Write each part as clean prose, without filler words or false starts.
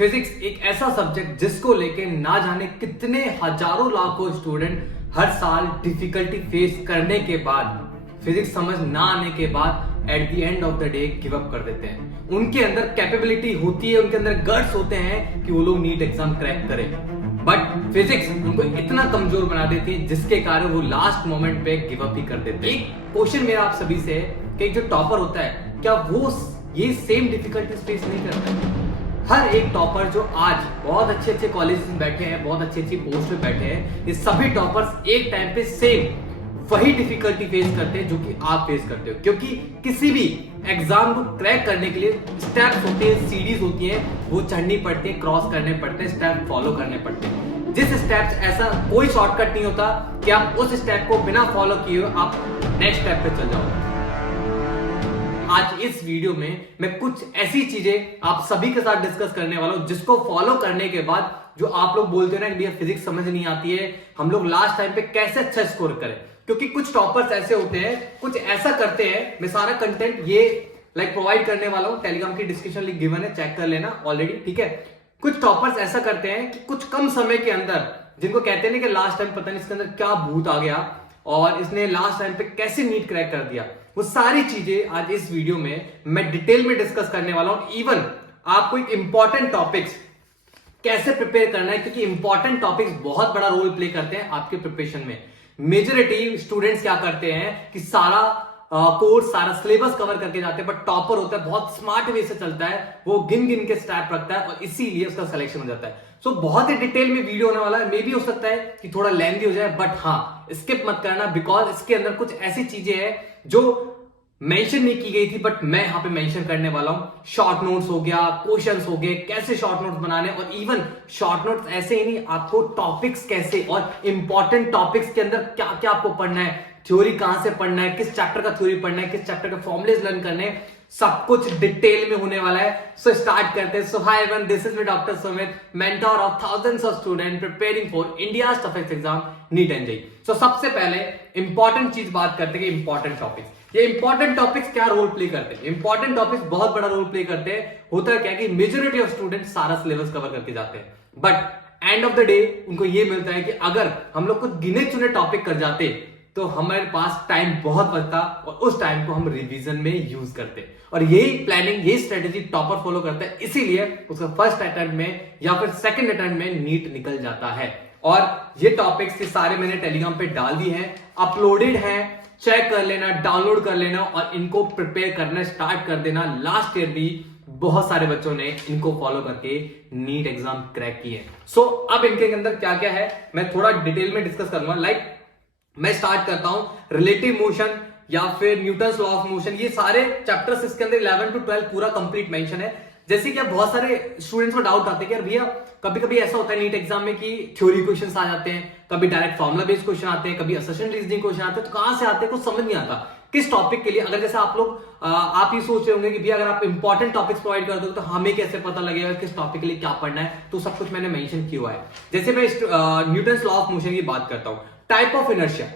Physics एक ऐसा subject जिसको लेके ना जाने कितने हजारों लाखों स्टूडेंट हर साल डिफिकल्टी फेस करने के बाद, फिजिक्स समझ ना आने के बाद at the end of the day give up कर देते हैं। उनके अंदर कैपेबिलिटी होती है, उनके अंदर गट्स होते हैं कि वो लोग नीट एग्जाम क्रैक करें, बट फिजिक्स उनको इतना कमजोर बना देती है जिसके कारण वो लास्ट मोमेंट पे गिव अप ही कर देते हैं। एक क्वेश्चन मेरा आप सभी से है कि जो टॉपर होता है क्या वो ये सेम डिफिकल्टीज फेस नहीं करता है? हर एक टॉपर जो आज बहुत अच्छे अच्छे कॉलेज में बैठे हैं, बहुत अच्छी अच्छी पोस्ट में बैठे हैं, ये सभी टॉपर्स एक टाइम पे सेम वही डिफिकल्टी फेस करते हैं जो कि आप फेस करते हो, क्योंकि किसी भी एग्जाम को क्रैक करने के लिए स्टेप्स होते हैं, सीढ़ीज होती हैं, वो चढ़नी पड़ती है, क्रॉस करने पड़ते हैं, स्टेप फॉलो करने पड़ते हैं। जिस स्टेप्स ऐसा कोई शॉर्टकट नहीं होता कि आप उस स्टेप को बिना फॉलो किए आप नेक्स्ट स्टेप पे चल जाओ। आज इस वीडियो में मैं कुछ ऐसी चीजें आप सभी के साथ डिस्कस करने वाला हूं जिसको फॉलो करने के बाद जो आप लोग बोलते हो ना कि भैया फिजिक्स समझ नहीं आती है, हम लोग लास्ट टाइम पे कैसे अच्छा स्कोर करें। क्योंकि कुछ टॉपर्स ऐसे होते हैं, कुछ ऐसा करते हैं, मैं सारा कंटेंट ये प्रोवाइड करने वाला हूं, टेलीग्राम की डिस्क्रिप्शन लिंक गिवन है, चेक कर लेना ऑलरेडी, ठीक है। कुछ टॉपर्स ऐसा करते हैं कि कुछ कम समय के अंदर, जिनको कहते हैं ना कि लास्ट टाइम पता नहीं इसके अंदर क्या भूत आ गया और इसने लास्ट टाइम पे कैसे नीट क्रैक कर दिया, वो सारी चीजें आज इस वीडियो में मैं डिटेल में डिस्कस करने वाला हूं। इवन आपको एक इंपॉर्टेंट टॉपिक्स कैसे प्रिपेयर करना है, क्योंकि इंपॉर्टेंट टॉपिक्स बहुत बड़ा रोल प्ले करते हैं आपके प्रिपरेशन में। मेजॉरिटी स्टूडेंट्स क्या करते हैं कि सारा कोर्स, सारा सिलेबस कवर करके जाते हैं, बट टॉपर होता है बहुत स्मार्ट वे से चलता है, वो गिन गिन के स्टेप रखता है और इसीलिए उसका सिलेक्शन हो जाता है। सो बहुत ही डिटेल में वीडियो होने वाला है, मे भी हो सकता है कि थोड़ा लेंथी हो जाए, बट हाँ स्किप मत करना, बिकॉज इसके अंदर कुछ ऐसी चीजें हैं जो मेंशन नहीं की गई थी बट मैं यहां पे मेंशन करने वाला हूं। शॉर्ट नोट्स हो गया, क्वेश्चंस हो गए, कैसे शॉर्ट नोट्स बनाने, और इवन शॉर्ट नोट्स ऐसे ही नहीं, आपको टॉपिक्स कैसे और इंपॉर्टेंट टॉपिक्स के अंदर क्या क्या आपको पढ़ना है, थ्योरी कहां से पढ़ना है, किस चैप्टर का थ्योरी पढ़ना है, किस चैप्टर के फॉर्मुलेज लर्न करने हैं, सब कुछ डिटेल में होने वाला है। सो स्टार्ट करते हैं। So hi everyone, this is me doctor Sumit, mentor of thousands of student preparing for India's toughest exam NEET and JEE. So सबसे पहले इंपॉर्टेंट चीज बात करते हैं, इंपॉर्टेंट टॉपिक्स। ये इंपॉर्टेंट टॉपिक्स क्या रोल प्ले करते हैं? इंपॉर्टेंट टॉपिक्स बहुत बड़ा रोल प्ले करते हैं। होता है क्या कि मेजॉरिटी ऑफ स्टूडेंट सारा सिलेबस कवर करके जाते हैं, but end of the day उनको ये मिलता है कि अगर हम लोग कुछ गिने चुने टॉपिक कर जाते तो हमारे पास टाइम बहुत बचता और उस टाइम को हम रिवीजन में यूज करते, और यही प्लानिंग, यही स्ट्रेटेजी टॉपर फॉलो करता है, इसीलिए उसका फर्स्ट अटेम्प्ट में या फिर सेकंड अटेम्प्ट में नीट निकल जाता है। और ये टॉपिक्स के सारे मैंने टेलीग्राम पे डाल दिए हैं, अपलोडेड हैं, चेक कर लेना, डाउनलोड कर लेना और इनको प्रिपेयर करना स्टार्ट कर देना। लास्ट ईयर भी बहुत सारे बच्चों ने इनको फॉलो करके नीट एग्जाम क्रैक किए। सो अब इनके अंदर क्या क्या है मैं थोड़ा डिटेल में डिस्कस करूंगा। मैं स्टार्ट करता हूं रिलेटिव मोशन या फिर न्यूटन्स लॉ ऑफ मोशन, ये सारे चैप्टर्स इसके अंदर 11 to 12 पूरा कंप्लीट मेंशन है। जैसे कि बहुत सारे स्टूडेंट्स को डाउट आते हैं कि यार भैया कभी कभी ऐसा होता है नीट एग्जाम में कि थ्योरी क्वेश्चंस आ जाते हैं, कभी डायरेक्ट फॉर्मुला बेस्ड क्वेश्चन आते हैं, कभी असर्शन रीजनिंग क्वेश्चन आते हैं, तो कहां से आते हैं कुछ समझ नहीं आता किस टॉपिक के लिए। अगर जैसे आप लोग आप ये सोच रहे होंगे कि भैया अगर आप इंपॉर्टेंट टॉपिक्स प्रोवाइड कर दो तो हमें कैसे पता लगेगा किस टॉपिक के लिए क्या पढ़ना है, तो सब कुछ मैंने मेंशन किया हुआ है। जैसे मैं न्यूटन्स लॉ ऑफ मोशन की बात करता हूं, टाइप ऑफ इनर्शिया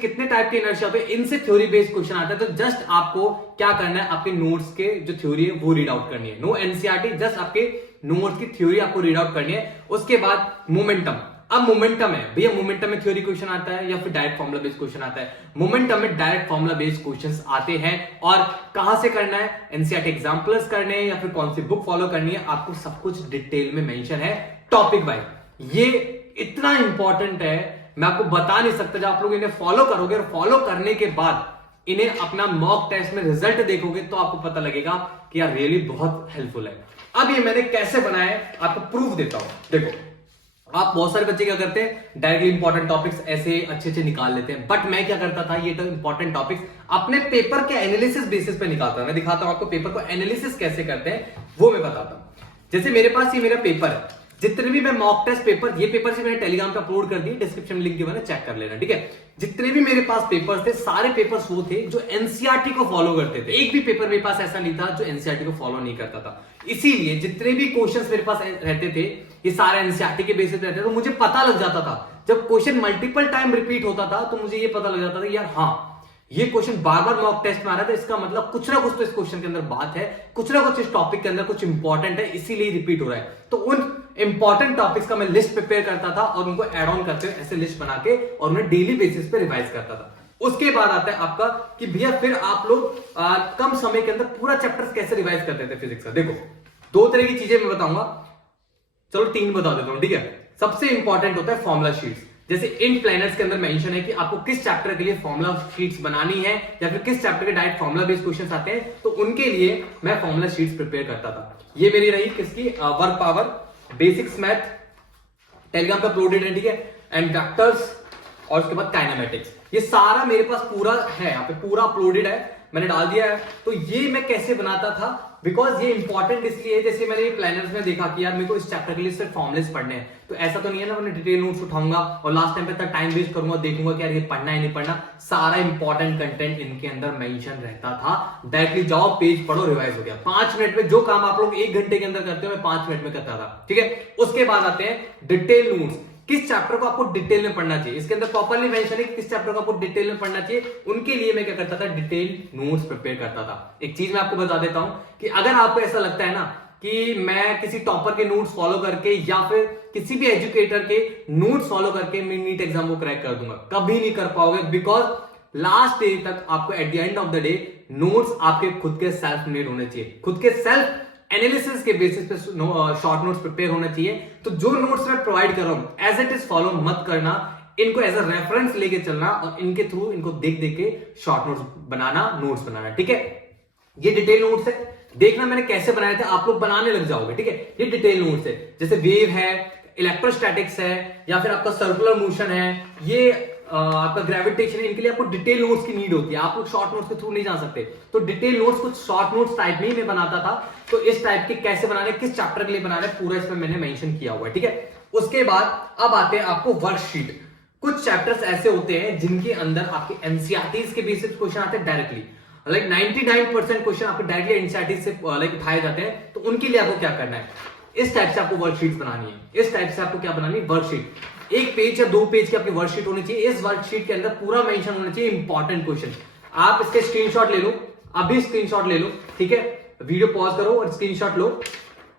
कितने टाइप के इनर्शिया होते हैं, इनसे थ्योरी बेस्ड क्वेश्चन आता है। तो जस्ट आपको क्या करना है, आपके नोट्स के जो थ्योरी है वो रीड आउट करनी है, नो एनसीईआरटी, जस्ट आपके नोट्स की थ्योरी आपको रीड आउट करनी है। उसके बाद मोमेंटम, अब मोमेंटम है भैया, मोमेंटम में थ्योरी क्वेश्चन आता है या फिर डायरेक्ट फॉर्मुला बेस्ड क्वेश्चन आता है। मोमेंटम में डायरेक्ट फॉर्मुला बेस्ड क्वेश्चंस आते हैं, और कहां से करना है, एनसीईआरटी एग्जाम्पल्स करने हैं या फिर कौन सी बुक फॉलो करनी है, आपको सब कुछ डिटेल में मेंशन है टॉपिक वाइज। ये इतना इंपॉर्टेंट है, मैं आपको बता नहीं सकता। जब आप लोग इन्हें फॉलो करोगे और फॉलो करने के बाद इन्हें अपना मॉक टेस्ट में रिजल्ट देखोगे तो आपको पता लगेगा कि यार रियली बहुत हेल्पफुल है। अब ये मैंने कैसे बनाया है आपको प्रूफ देता हूं। देखो आप बहुत सारे बच्चे क्या करते हैं, डायरेक्टली इंपॉर्टेंट टॉपिक्स ऐसे अच्छे अच्छे निकाल लेते हैं, बट मैं क्या करता था, ये तो इंपॉर्टेंट टॉपिक्स अपने पेपर के एनालिसिस बेसिस पे निकालता हूं। मैं दिखाता हूं आपको पेपर को एनालिसिस कैसे करते हैं, वो मैं बताता हूं। जैसे मेरे पास ये मेरा पेपर है, जितने भी मैं मॉक टेस्ट पेपर, ये पेपर से मैंने टेलीग्राम पे अपलोड कर दिए, डिस्क्रिप्शन में लिंक गिवन है, चेक कर लेना, ठीक है। जितने भी मेरे पास पेपर्स थे, सारे पेपर्स वो थे जो एनसीईआरटी को फॉलो करते थे। एक भी पेपर मेरे पास ऐसा नहीं था जो एनसीईआरटी को फॉलो नहीं करता था। इसीलिए जितने भी क्वेश्चंस मेरे पास रहते थे ये सारे एनसीईआरटी के बेसिस पे रहते थे, तो मुझे पता लग जाता था। जब क्वेश्चन मल्टीपल टाइम रिपीट होता था तो मुझे ये पता लग जाता था यार हाँ ये क्वेश्चन बार बार मॉक टेस्ट में आ रहा था, इसका मतलब कुछ ना कुछ तो इस क्वेश्चन के अंदर बात है, कुछ ना कुछ इस टॉपिक के अंदर कुछ इंपॉर्टेंट है, इसीलिए रिपीट हो रहा है। तो उन इंपॉर्टेंट टॉपिक्स का मैं लिस्ट प्रिपेयर करता था और उनको एड ऑन करते हुए ऐसे लिस्ट बना के और उन्हें डेली बेसिस पे रिवाइज करता था। उसके बाद आता है आपका कि भैया फिर आप लोग कम समय के अंदर पूरा चैप्टर कैसे रिवाइज करते थे फिजिक्स का। देखो, दो तरह की चीजें मैं बताऊंगा, चलो तीन बता देता हूं, ठीक है। सबसे इंपॉर्टेंट होता है फॉर्मुला शीट्स। जैसे इन प्लानर्स के अंदर मेंशन है कि आपको किस चैप्टर के लिए फॉर्मुला शीट्स बनानी है या फिर किस चैप्टर के डायरेक्ट फॉर्मुला बेस्ड क्वेश्चंस आते हैं, तो उनके लिए मैं फॉर्मुला शीट्स प्रिपेयर करता था। ये मेरी रही किसकी, work power, basics math, Telegram का अपलोडेड है, ठीक है, एंड वेक्टर्स और उसके बाद काइनेमेटिक्स। ये सारा मेरे पास पूरा है, यहाँ पे पूरा अपलोडेड है, मैंने डाल दिया है। तो ये मैं कैसे बनाता था, बिकॉज ये इंपॉर्टेंट इसलिए है, जैसे मैंने प्लानर्स में देखा कि यार मेरे को इस चैप्टर के लिए सिर्फ फॉर्मुलेस पढ़ने हैं, तो ऐसा तो नहीं है ना मैं डिटेल नोट्स उठाऊंगा और लास्ट टाइम पे तक टाइम वेस्ट करूंगा, देखूंगा कि यार ये पढ़ना है नहीं पढ़ना। सारा इंपॉर्टेंट कंटेंट इनके अंदर मेंशन रहता था। डायरेक्टली जाओ, पेज पढ़ो, रिवाइज हो गया। 5 मिनट में जो काम आप लोग 1 घंटे के अंदर करते हो, मैं 5 मिनट में करता था, ठीक है। उसके बाद आते हैं डिटेल नोट्स, किस चैप्टर को आपको डिटेल में पढ़ना चाहिए। इसके अंदर प्रॉपर्ली मेंशन है कि किस चैप्टर को आपको डिटेल में पढ़ना चाहिए। उनके लिए मैं क्या करता था, डिटेल नोट्स प्रिपेयर करता था। एक चीज मैं आपको बता देता हूं कि अगर आपको ऐसा लगता है ना कि मैं किसी टॉपर के नोट्स फॉलो करके या फिर किसी भी एजुकेटर के नोट्स फॉलो करके मैं नीट एग्जाम को क्रैक कर दूंगा, कभी नहीं कर पाओगे। बिकॉज लास्ट डे तक आपको at the end of the day notes आपके खुद के सेल्फ मेड होने चाहिए, खुद के सेल्फ एनालिसिस के बेसिस पे शॉर्ट नोट्स प्रिपेयर होना चाहिए। तो जो नोट्स मैं प्रोवाइड कर रहा हूं एज इट इज फॉलो मत करना, इनको एज अ रेफरेंस लेके चलना और इनके थ्रू इनको देख देख के शॉर्ट नोट्स बनाना, नोट्स बनाना, ठीक है। ये डिटेल नोट्स है, देखना मैंने कैसे बनाए थे, आप लोग बनाने लग जाओगे, ठीक है। ये डिटेल नोट्स है, जैसे वेव है, इलेक्ट्रोस्टैटिक्स है या फिर आपका सर्कुलर मोशन है, ये आपका ग्रेविटेशन है, इनके लिए आपको डिटेल नोट्स की नीड होती है। आप लोग शॉर्ट नोट्स के थ्रू नहीं जा सकते। तो डिटेल नोट्स कुछ शॉर्ट नोट्स टाइप में ही मैं बनाता था। तो इस टाइप के कैसे बनाने, किस चैप्टर के लिए बनाने, पूरा इसमें मैंने मेंशन किया हुआ है, ठीक है। उसके बाद अब आते हैं आपको वर्कशीट। कुछ चैप्टर्स ऐसे होते हैं जिनके अंदर आपके एनसीईआरटी के बेसिस क्वेश्चन आते हैं डायरेक्टली, लाइक 99% क्वेश्चन आपको डायरेक्टली एनसीईआरटी से लाइक उठाए जाते हैं। तो उनके लिए आपको क्या करना है, इस टाइप से आपको वर्कशीट बनानी है। इस टाइप से आपको क्या बनानी है, वर्कशीट। 1 पेज या 2 पेज की आपकी वर्कशीट होनी चाहिए। इस वर्कशीट के अंदर पूरा मेंशन होना चाहिए इंपॉर्टेंट क्वेश्चन। आप इसके स्क्रीनशॉट ले लो, अभी स्क्रीनशॉट ले लो, ठीक है। वीडियो पॉज करो और स्क्रीनशॉट लो।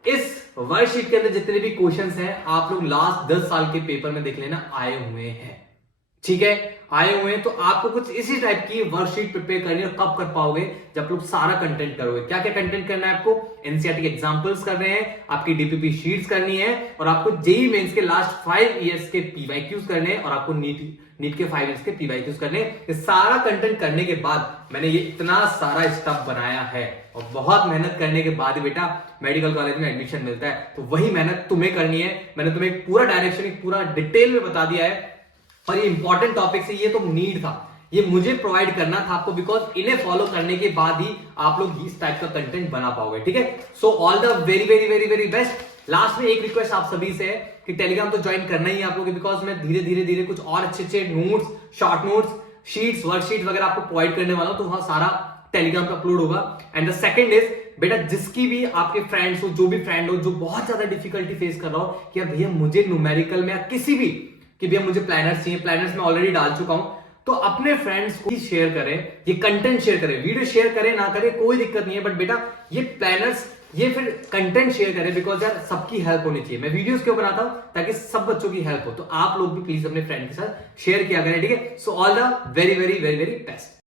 इस वर्कशीट के अंदर जितने भी क्वेश्चंस हैं आप लोग लास्ट 10 साल के पेपर में देख लेना आए हुए हैं, ठीक है, आए हुए हैं। तो आपको कुछ इसी टाइप की वर्कशीट प्रिपेयर करनी है। और कब कर पाओगे, जब लोग सारा कंटेंट करोगे। क्या क्या कंटेंट करना है आपको, एनसीईआरटी के एग्जांपल्स करने हैं, आपकी डीपीपी शीट्स करनी है और आपको जेईई मेंस के लास्ट 5 इयर्स के पीवाईक्यूज करने हैं और आपको नीट के 5 इयर्स के पीवाईक्यूज करने हैं। ये सारा कंटेंट करने के बाद मैंने ये इतना सारा स्टफ बनाया है और बहुत मेहनत करने के बाद ही बेटा मेडिकल कॉलेज में एडमिशन मिलता है। तो वही मेहनत तुम्हें करनी है। मैंने तुम्हें एक पूरा डायरेक्शन, एक पूरा डिटेल में बता दिया है। और ये इंपॉर्टेंट टॉपिक है, ये तो नीड था, ये मुझे प्रोवाइड करना था आपको, बिकॉज इन्हें फॉलो करने के बाद ही आप लोग इस टाइप का कंटेंट बना पाओगे, ठीक है। So all the very very very very best. Last में एक रिक्वेस्ट आप सभी से है कि टेलीग्राम तो ज्वाइन करना ही है आप लोग, बिकॉज मैं धीरे धीरे धीरे कुछ और अच्छे अच्छे notes, short notes, sheets, worksheet वगैरह आपको प्रोवाइड करने वाला हूं। तो वहां सारा टेलीग्राम पे अपलोड होगा। एंड द सेकंड इज, बेटा जिसकी भी आपके फ्रेंड्स हो, जो भी फ्रेंड हो जो बहुत ज्यादा डिफिकल्टी फेस कर रहा हो कि यार भैया मुझे न्यूमेरिकल में या किसी भी कि भैया मुझे प्लानर्स चाहिए, प्लानर्स में ऑलरेडी डाल चुका हूं, तो अपने फ्रेंड्स को शेयर करें, ये कंटेंट शेयर करें, वीडियो शेयर करें ना करें कोई दिक्कत नहीं है, बट बेटा ये प्लानर्स, ये फिर कंटेंट शेयर करें, बिकॉज यार सबकी हेल्प होनी चाहिए। मैं वीडियोस क्यों बनाता हूं, ताकि सब बच्चों की हेल्प हो। तो आप लोग भी प्लीज अपने फ्रेंड के साथ शेयर किया करें, ठीक है। So all the very very very very best.